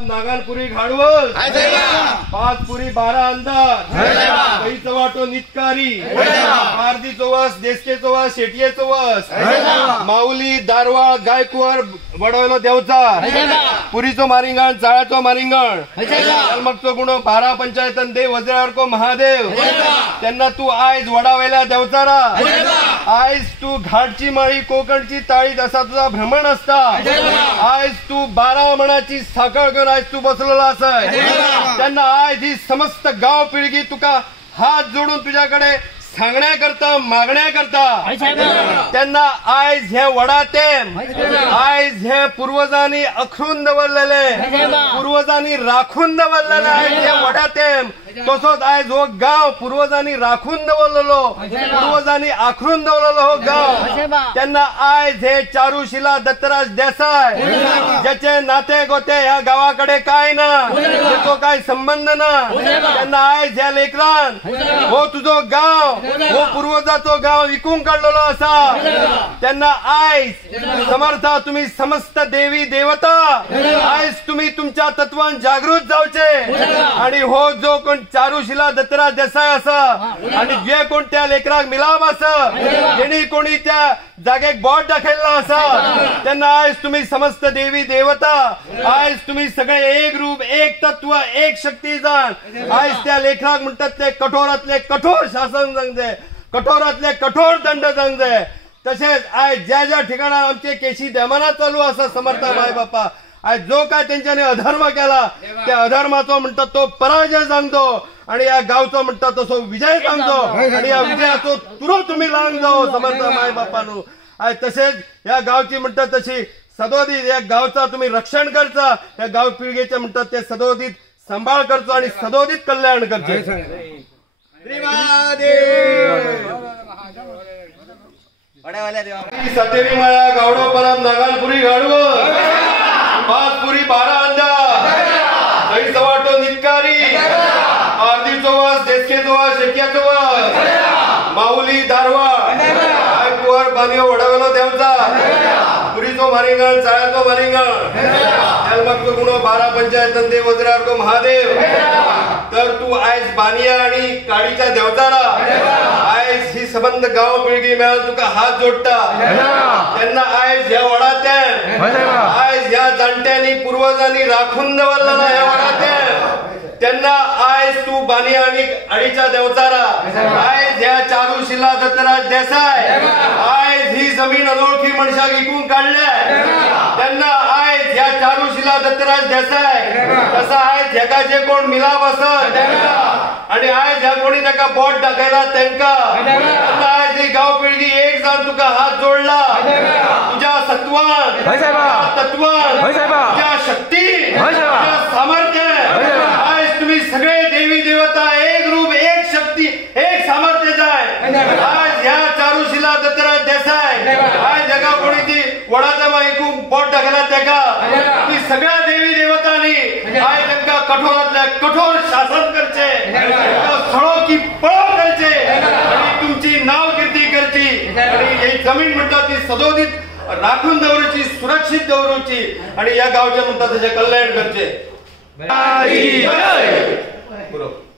नागानपुरी घाडवल 5 पुरी 12 अंदाज कैचा वाटो नितकारी पारदी चोवास देसके चोवास शेटिये चोवास माऊली दारवाळ गायकवाड वडवलो देवचा पुरीचो मारिंगण चाळ्याचो मारिंगण जन्मकचो गुणो 12 पंचायतन देव वज्रारको महादेव त्यांना तू आयज वडावेल्या देवचारा आयज तू घाटची माळी कोकणची ताळीत असा तुझा भ्रमण असता आयज तू 12 मणाची साखळ घेऊन आज तू बसलेला असाय त्यांना आयज ही समस्त गाव पिळगी तुका हात जोडून तुझ्याकडे सांगण्याकरता मागण्याकरता त्यांना आयज हे वडातेम आयज हे पूर्वजांनी अखरून दवरलेले पूर्वजांनी राखून दवरलेले आयज हे वडातेम तसोच आयज हो गाव पूर्वजांनी राखून दवरलेलो पूर्वजांनी आखरून दवरलेलो हो गाव त्यांना आयज हे चारुशिला दत्तराज देसाय ज्याचे नाते गोते ह्या गावाकडे काय ना त्याचो काय संबंध ना त्यांना आयज ह्या लेकरान हो तुझो गाव हो पूर्वजाचो गाव विकून काढलेलो असा त्यांना आयज समर्था तुम्ही समस्त देवी देवता आयज तुम्ही तुमच्या तत्वान जागृत जावचे आणि हो जो कोण चारुशिला दत्तराज देसाय असा आणि जे कोण त्या लेकराक मिलाप असा जेणी कोणी त्या जागेक बोट दाखयल्ला असा त्यांना आयज तुम्ही समस्त देवी देवता आयज तुम्ही सगळे एक रूप एक तत्व एक शक्ती जाण आयज त्या लेकराक म्हणतात ते कठोरातले कठोर शासन जांगजे कठोरातले कठोर दंड जांगजे तसेच आयज ज्या ज्या ठिकाणार आमचे केशी देमाना चालू असा समर्थ माय बापा आज जो काय त्यांच्याने अधर्म केला त्या अधर्माचो म्हणतात तो पराजय सांगतो आणि या गावचो म्हणतात तसो विजय सांगतो आणि या विजयाचो तुरो तुम्ही लांग जाओ समर्थ माय बापानू आज तसेच या गावची म्हणतात तशी सदोदित या गावचा तुम्ही रक्षण करचा या गाव पिळगेचे म्हणतात ते सदोदित सांभाळ करचो आणि सदोदित कल्याण करचे सतेरी माया गावडो परम नागानपुरी घाडवळ 5 पुरी 12 अंदाज कैचा वाटो नितकारी पारदी चोवास देसके चोवास शेकिया चोवास माऊली दारवाळ गायकवाड बानियो वडावेलो देवचा पुरीचो मारिंगण चाळ्याचो मारिंगण जन्मकचो गुणो 12 पंचायतन देव वज्रारको महादेव तर तू आयज बानिया आणि काळीच्या देवचारा आयज ही संबंध गाव पिळगी मेळून तुका हात जोडटा त्यांना आयज ह्या वडात्यान आयज ह्या जाणट्यांनी पूर्वजांनी राखून दवरलेला ह्या वडात्यान त्यांना आयज तू बानिया आणि अडीच्या देवचारा आयज ह्या चारुशिला दत्तराज देसाय आयज ही जमीन अनोळखी मनशाक विकून काढल्या त्यांना आयज ह्या चारुशिला दत्तराज देसाय तसा आयज ह्याका जे कोण मिलाप असत आणि आयज ह्या कोणी त्याका बोट दाखयला त्यांका आयज ही गाव पिळगी एक जाण तुका हात जोडला तुझ्या सत्वान तत्वान तुझ्या शक्ती तुझ्या सामर्थ्य आयज तुम्ही सगळे देवी देवता एक रूप एक शक्ती एक सामर्थ्य जाय आज ह्या चारुशिला दत्तराज देसाय आज जगा कोणी ती वडाचा ऐकून बोट दाखला त्याका तुम्ही सगळ्या देवी देवतांनी आज त्यांना कठोरातल्या कठोर शासन करचे सळो की पळो करचे आणि तुमची नाव कीर्ती करची आणि ही जमीन म्हणतात ती सदोदित राखून दवरूची सुरक्षित दवरूची आणि या गावच्या म्हणतात त्याचे कल्याण करचे बरोबर